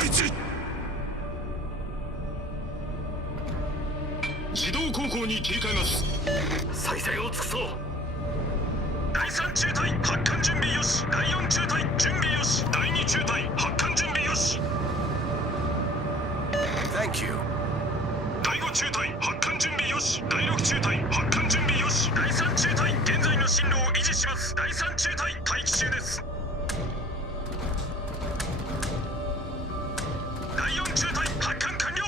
配置。自動航行に切り替えます。最善を尽くそう。第3中隊発艦準備よし。第4中隊準備よし。第2中隊発艦準備よし。 Thank you。第5中隊発艦準備よし。第6中隊発艦準備よし。第3中隊現在の進路を維持します。第3中隊待機中です。第4中隊発艦完了。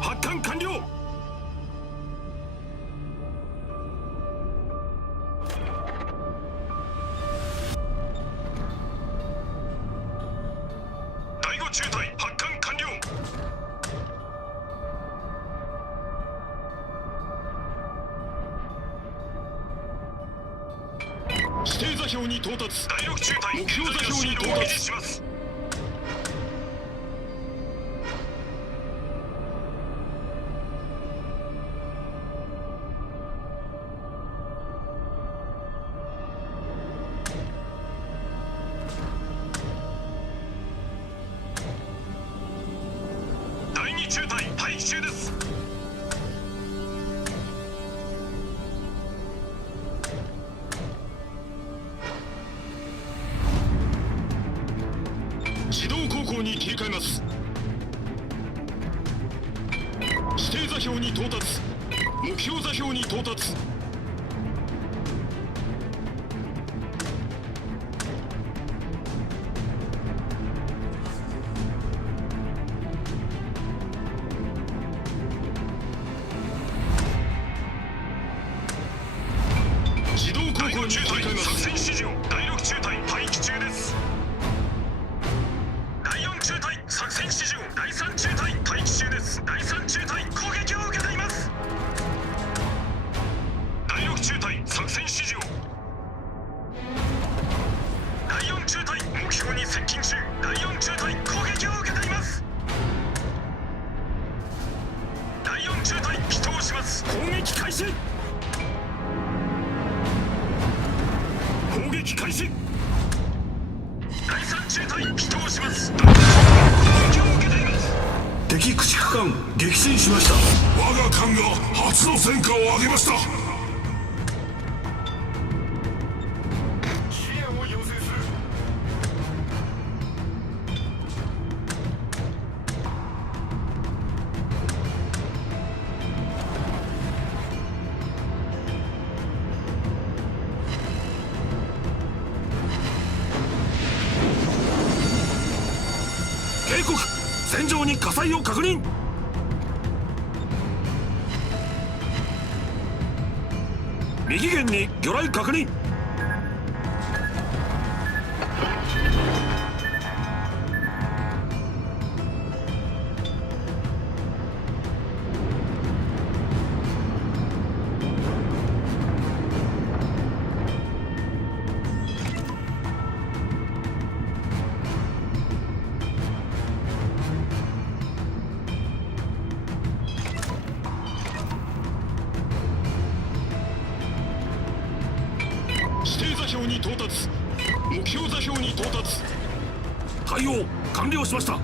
発艦完了。第5中隊発艦完了。指定座標に到達。第6中隊目標座標に到現在の進路を維持達。します。第2中隊待機中です。自動航行に切り替えます。指定座標に到達。目標座標に到達。自動航第5行に切中隊り替えます。作戦指示を。第6中隊待機中です。第4中隊作戦指示を。第3中隊待機中です。第3中隊攻撃を受けています。第6中隊作戦指示を。第4中隊目標に接近中。第4中隊攻撃を受けています。第4中隊起動します。攻撃開始。攻撃開始。第3中隊起動します。第4中隊攻撃を受けています。敵駆逐艦撃沈しました。我が艦が初の戦果を上げました。支援を要請する。警告、戦場に火災を確認。右舷に魚雷確認。指定座標に到達。目標座標に到達。対応完了しました。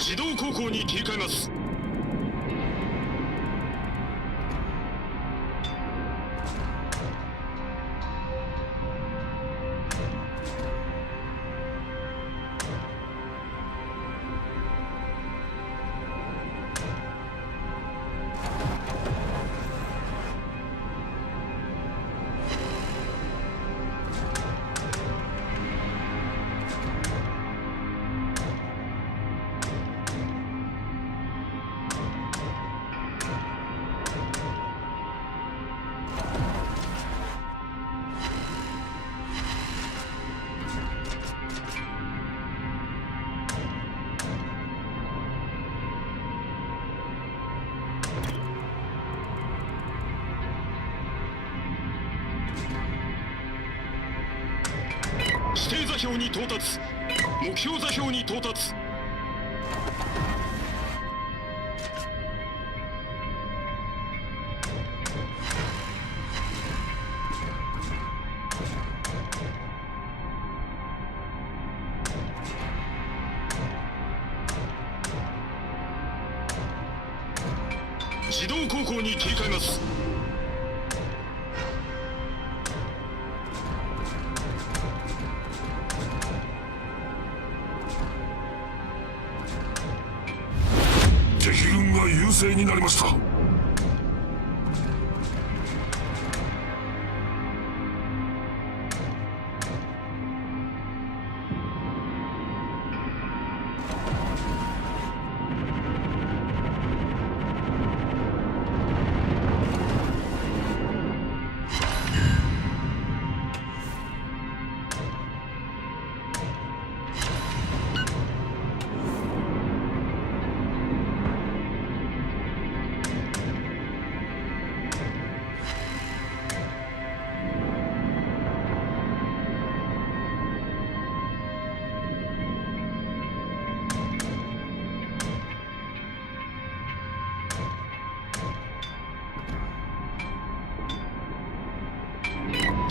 自動航行に切り替えます。指定座標に到達。目標座標に到達。自動航行に切り替えます。敵軍が優勢になりました。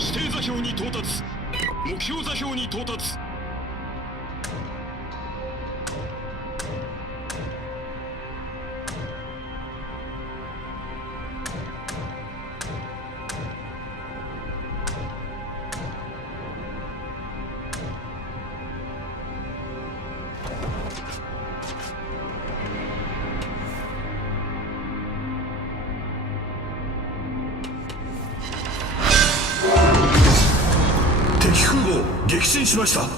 指定座標に到達。目標座標に到達。敵空母撃沈しました。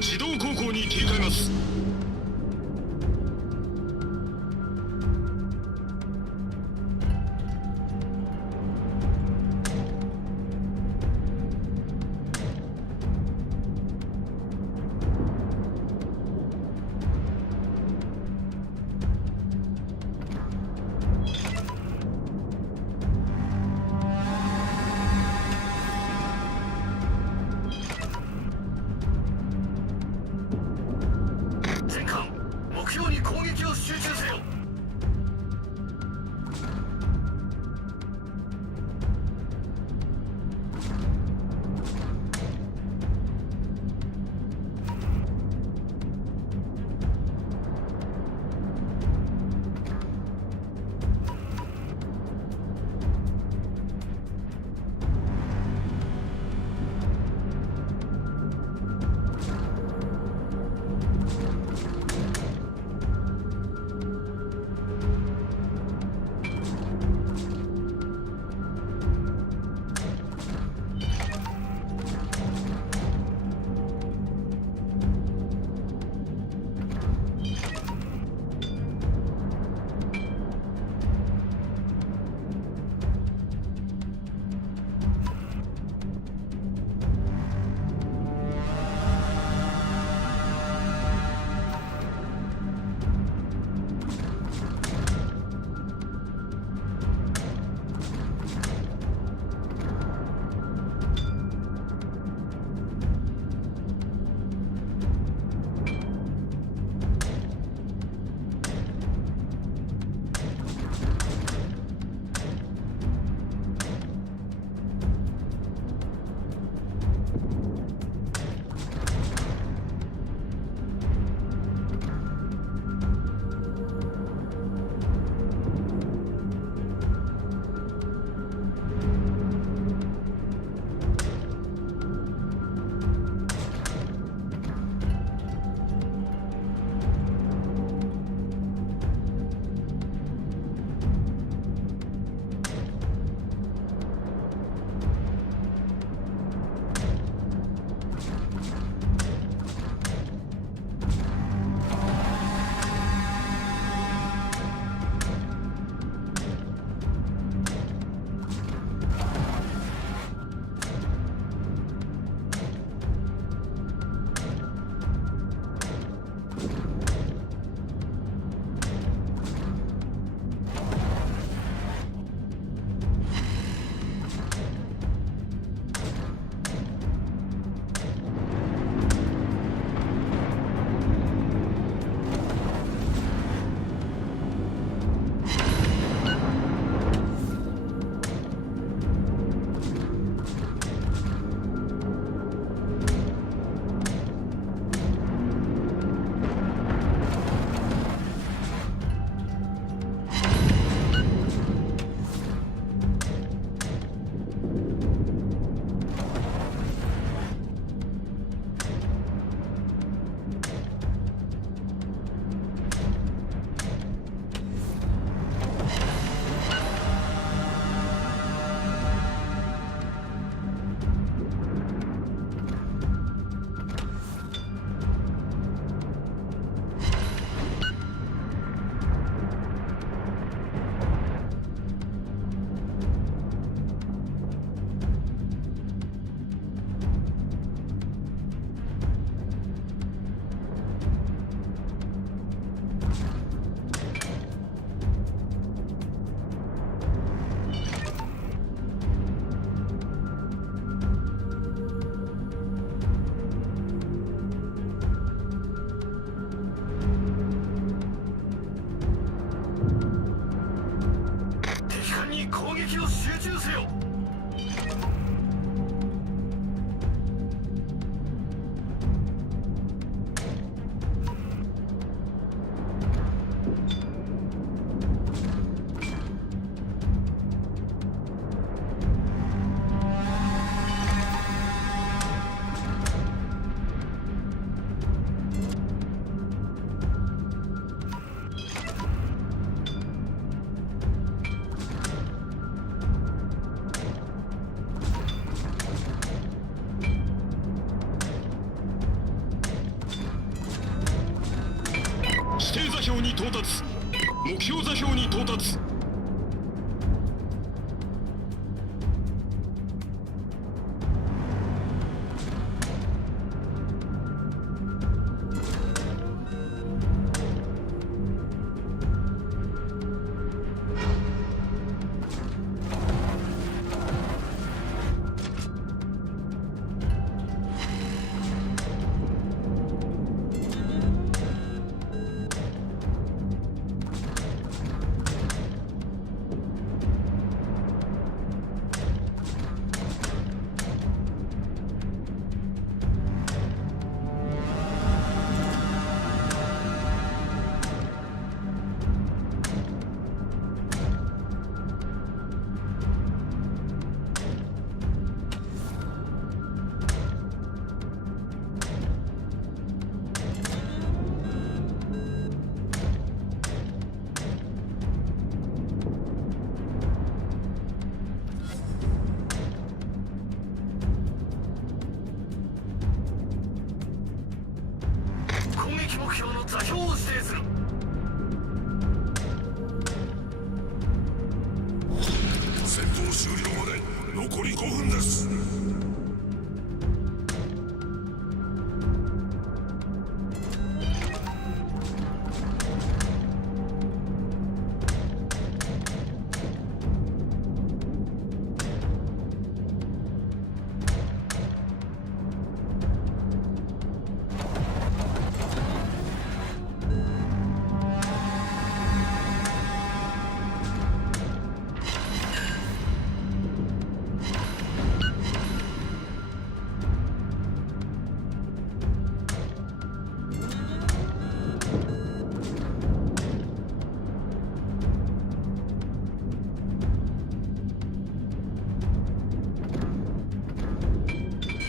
自動航行に切り替えます。全艦目標に攻撃を集中せよ。集中せよ。指定座標に到達。目標座標に到達。攻撃目標の座標を指定する。戦闘終了まで残り5分です。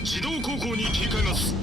自動航行に切り替えます。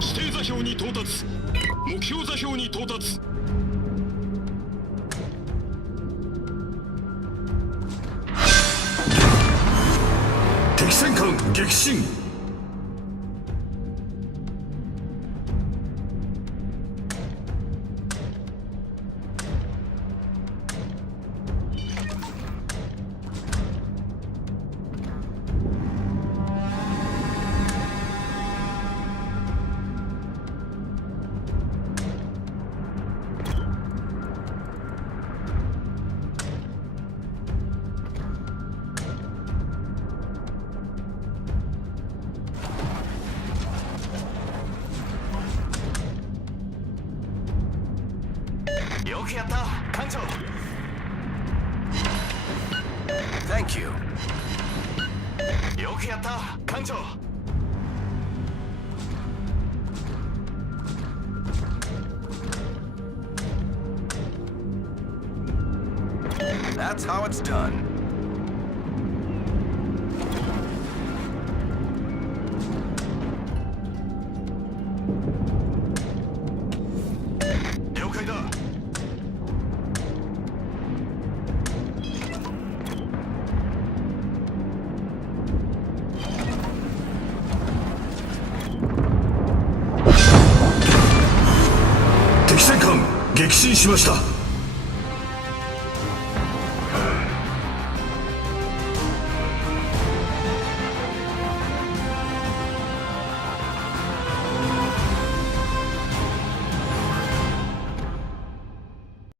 指定座標に到達。目標座標に到達。敵戦艦撃沈。よくやった艦長。Thank you. よくやった艦長。That's how it's done. 了解だ。敵戦艦撃沈しました。